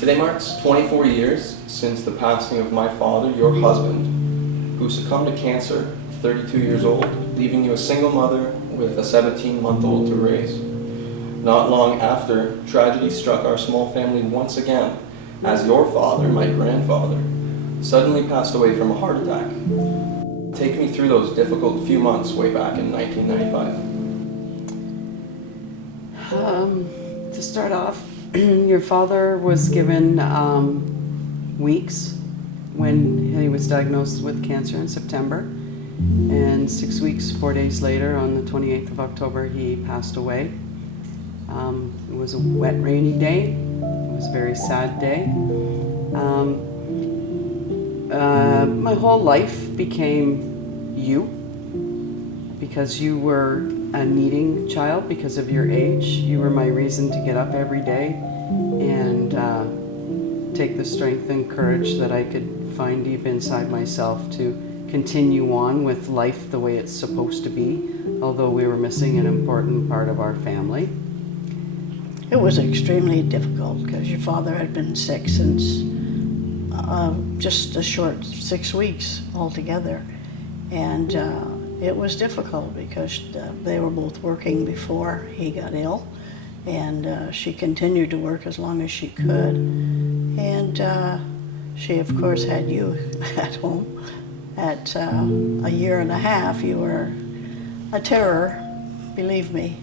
Today marks 24 years since the passing of my father, your husband, who succumbed to cancer, 32 years old, leaving you a single mother with a 17-month-old to raise. Not long after, tragedy struck our small family once again, as your father, my grandfather, suddenly passed away from a heart attack. Take me through those difficult few months way back in 1995. To start off, your father was given weeks when he was diagnosed with cancer in September, and 6 weeks, 4 days later, on the 28th of October, he passed away. It was a wet, rainy day. It was a very sad day. My whole life became you, because you were a needing child because of your age. You were my reason to get up every day and take the strength and courage that I could find deep inside myself to continue on with life the way it's supposed to be, although we were missing an important part of our family. It was extremely difficult because your father had been sick since just a short 6 weeks altogether, and it was difficult because they were both working before he got ill, and she continued to work as long as she could, and she of course had you at home. At a year and a half, you were a terror, believe me.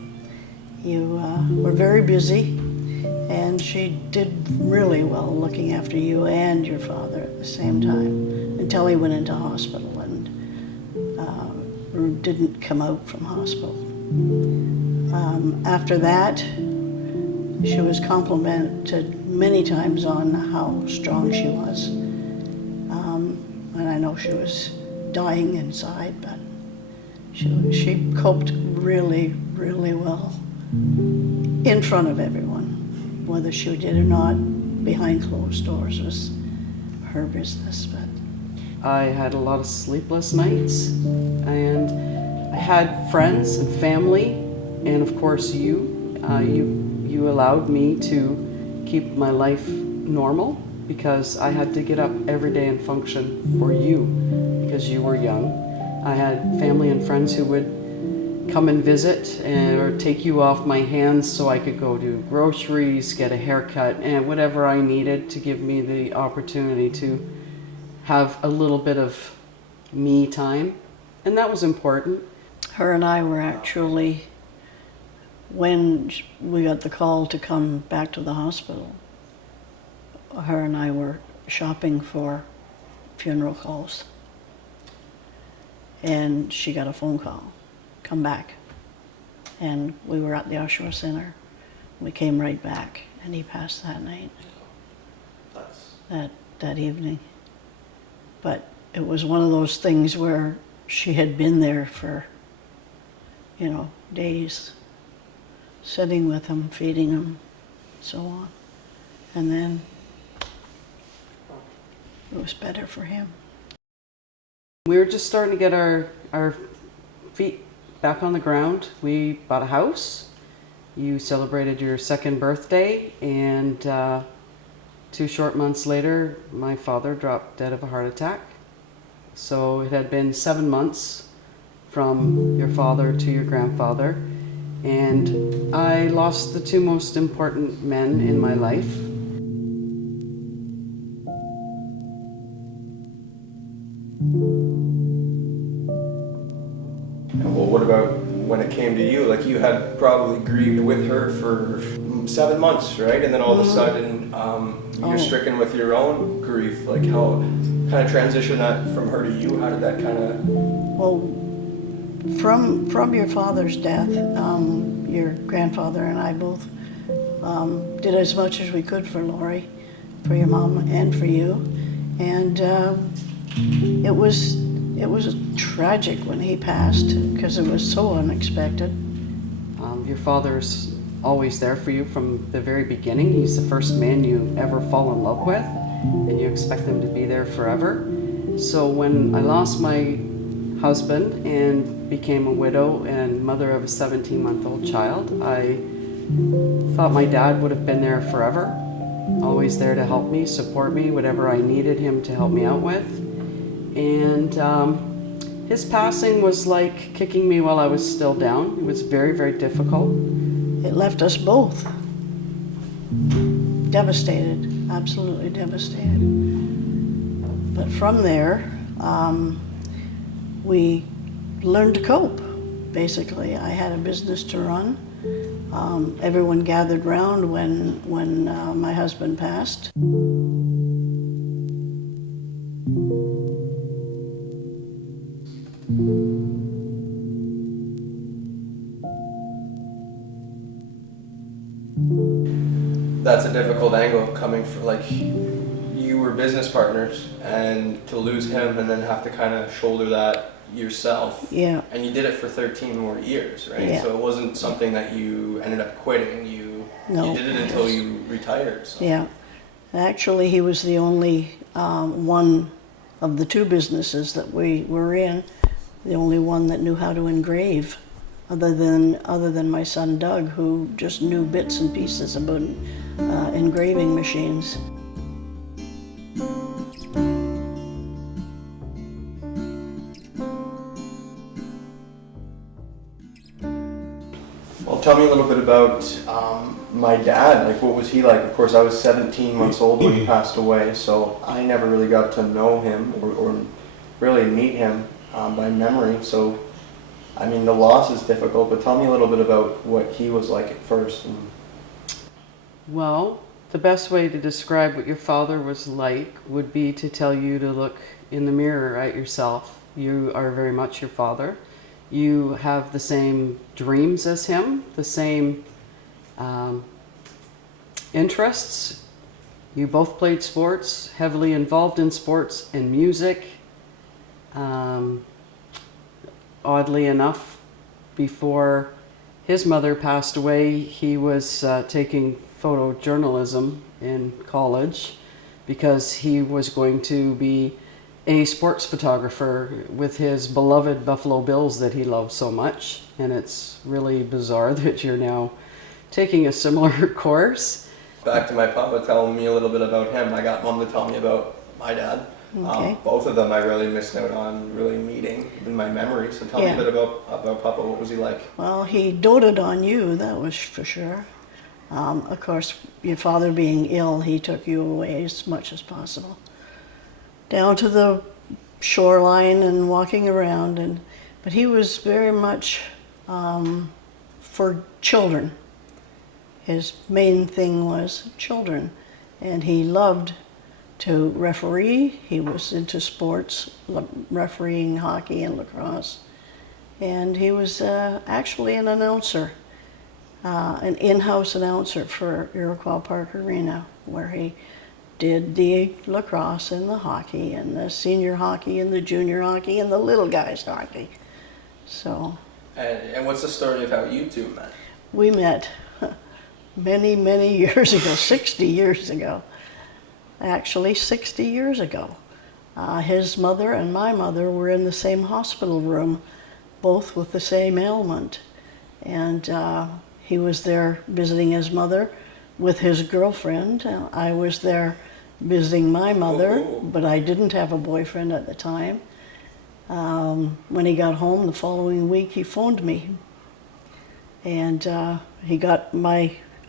You were very busy, and she did really well looking after you and your father at the same time until he went into hospital and didn't come out from hospital. After that, she was complimented many times on how strong she was. And I know she was dying inside, but she coped really, really well in front of everyone. Whether she did or not behind closed doors was her business. But I had a lot of sleepless nights, and I had friends and family, and of course you allowed me to keep my life normal, because I had to get up every day and function for you because you were young. I had family and friends who would come and visit or take you off my hands so I could go do groceries, get a haircut, and whatever I needed to give me the opportunity to have a little bit of me time, and that was important. her and I were actually, when we got the call to come back to the hospital, her and I were shopping for funeral calls. And she got a phone call, come back. And we were at the Oshawa Center. We came right back, and he passed that night, that evening. But it was one of those things where she had been there for, days, sitting with him, feeding him, so on. And then it was better for him. We were just starting to get our feet back on the ground. We bought a house. You celebrated your second birthday, and 2 short months later, my father dropped dead of a heart attack. So it had been 7 months from your father to your grandfather, and I lost the 2 most important men in my life. Well, what about when it came to you? Like, you had probably grieved with her for 7 months, right? And then all of a sudden, you're stricken with your own grief. Like, how kind of transition that from her to you? How did that kind of... Well, from your father's death, your grandfather and I both did as much as we could for Lori, for your mom, and for you. And it was tragic when he passed, because it was so unexpected. Your father's always there for you from the very beginning. He's the first man you ever fall in love with, and you expect him to be there forever. So when I lost my husband and became a widow and mother of a 17-month-old child. I thought my dad would have been there forever, always there to help me, support me, whatever I needed him to help me out with. And his passing was like kicking me while I was still down. It was very, very difficult. It left us both devastated, absolutely devastated. But from there, we learned to cope, basically. I had a business to run. Everyone gathered round when my husband passed. That's a difficult angle coming from, like, you were business partners, and to lose him and then have to kind of shoulder that yourself. Yeah. And you did it for 13 more years, right? Yeah. So it wasn't something that you ended up quitting. No. You did it until you retired. So. Yeah. Actually, he was the only one of the two businesses that we were in, the only one that knew how to engrave, other than my son Doug, who just knew bits and pieces about engraving machines. Well, tell me a little bit about my dad. Like, what was he like? Of course, I was 17 months old when he passed away, so I never really got to know him or really meet him by memory. So, I mean, the loss is difficult, but tell me a little bit about what he was like at first. Well, the best way to describe what your father was like would be to tell you to look in the mirror at yourself. You are very much your father. You have the same dreams as him, the same interests. You both played sports, heavily involved in sports and music. Oddly enough, before his mother passed away, he was taking photojournalism in college because he was going to be a sports photographer with his beloved Buffalo Bills that he loved so much. And it's really bizarre that you're now taking a similar course. Back to my papa telling me a little bit about him. I got mom to tell me about my dad. Okay. Both of them I really missed out on really meeting in my memory. So tell me a bit about Papa. What was he like? Well, he doted on you, that was for sure. Of course, your father being ill, he took you away as much as possible. Down to the shoreline and walking around, but he was very much for children. His main thing was children, and he loved to referee. He was into sports, refereeing hockey and lacrosse, and he was actually an announcer, an in-house announcer for Iroquois Park Arena, where he did the lacrosse and the hockey and the senior hockey and the junior hockey and the little guys hockey. So. And what's the story of how you two met? We met many, many years ago, 60 years ago. Actually, 60 years ago. His mother and my mother were in the same hospital room, both with the same ailment. And he was there visiting his mother with his girlfriend. I was there visiting my mother, but I didn't have a boyfriend at the time. When he got home the following week, he phoned me. And he got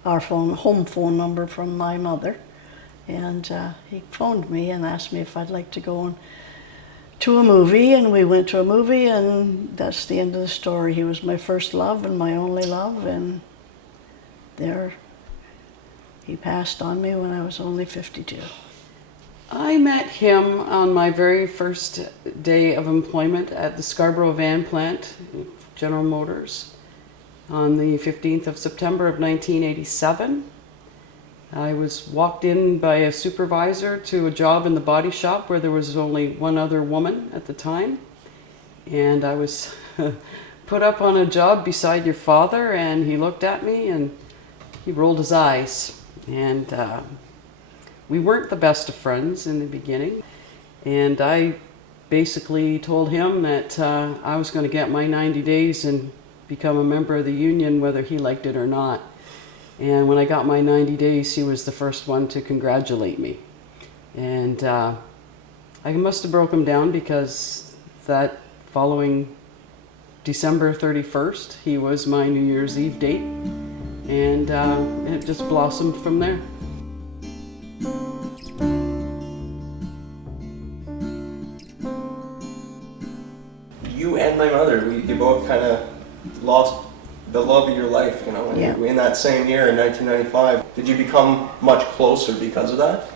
our home phone number from my mother. And he phoned me and asked me if I'd like to go to a movie, and we went to a movie, and that's the end of the story. He was my first love and my only love, and there he passed on me when I was only 52. I met him on my very first day of employment at the Scarborough Van Plant, General Motors, on the 15th of September of 1987. I was walked in by a supervisor to a job in the body shop where there was only one other woman at the time. And I was put up on a job beside your father, and he looked at me and he rolled his eyes. And we weren't the best of friends in the beginning. And I basically told him that I was going to get my 90 days and become a member of the union whether he liked it or not. And when I got my 90 days, he was the first one to congratulate me. And I must have broke him down because that following December 31st, he was my New Year's Eve date. And it just blossomed from there. You and my mother, you both kind of lost the love of your life, you know, Yeah. in that same year in 1995. Did you become much closer because of that?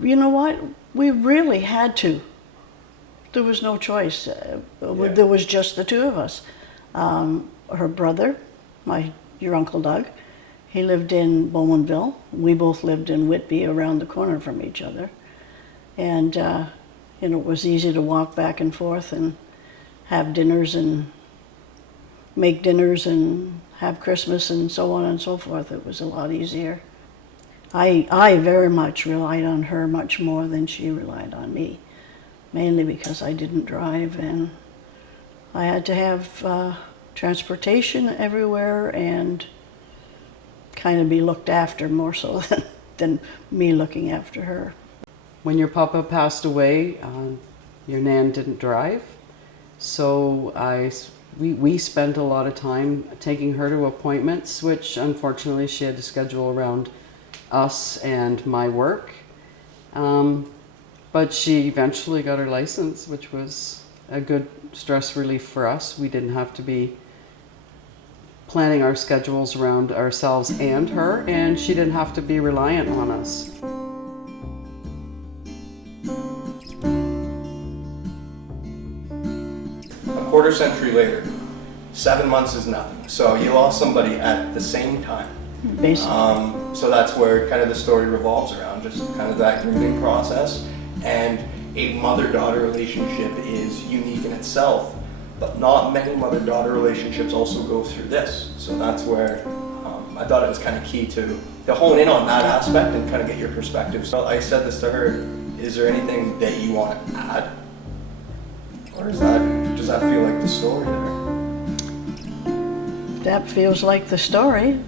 You know what? We really had to. There was no choice. There was just the two of us. Her brother, your Uncle Doug, he lived in Bowmanville. We both lived in Whitby, around the corner from each other. And it was easy to walk back and forth and have dinners and make dinners and have Christmas and so on and so forth. It was a lot easier. I very much relied on her much more than she relied on me, mainly because I didn't drive and I had to have transportation everywhere and kind of be looked after more so than me looking after her. When your papa passed away, your nan didn't drive, so we spent a lot of time taking her to appointments, which unfortunately she had to schedule around us and my work. But she eventually got her license, which was a good stress relief for us. We didn't have to be planning our schedules around ourselves and her, and she didn't have to be reliant on us. A quarter century later, 7 months is nothing. So you lost somebody at the same time. Basically. So that's where kind of the story revolves around, just kind of that grieving process. And a mother-daughter relationship is unique in itself, but not many mother-daughter relationships also go through this. So that's where I thought it was kind of key to hone in on that aspect and kind of get your perspective. So I said this to her, is there anything that you want to add? Or does that feel like the story there? That feels like the story.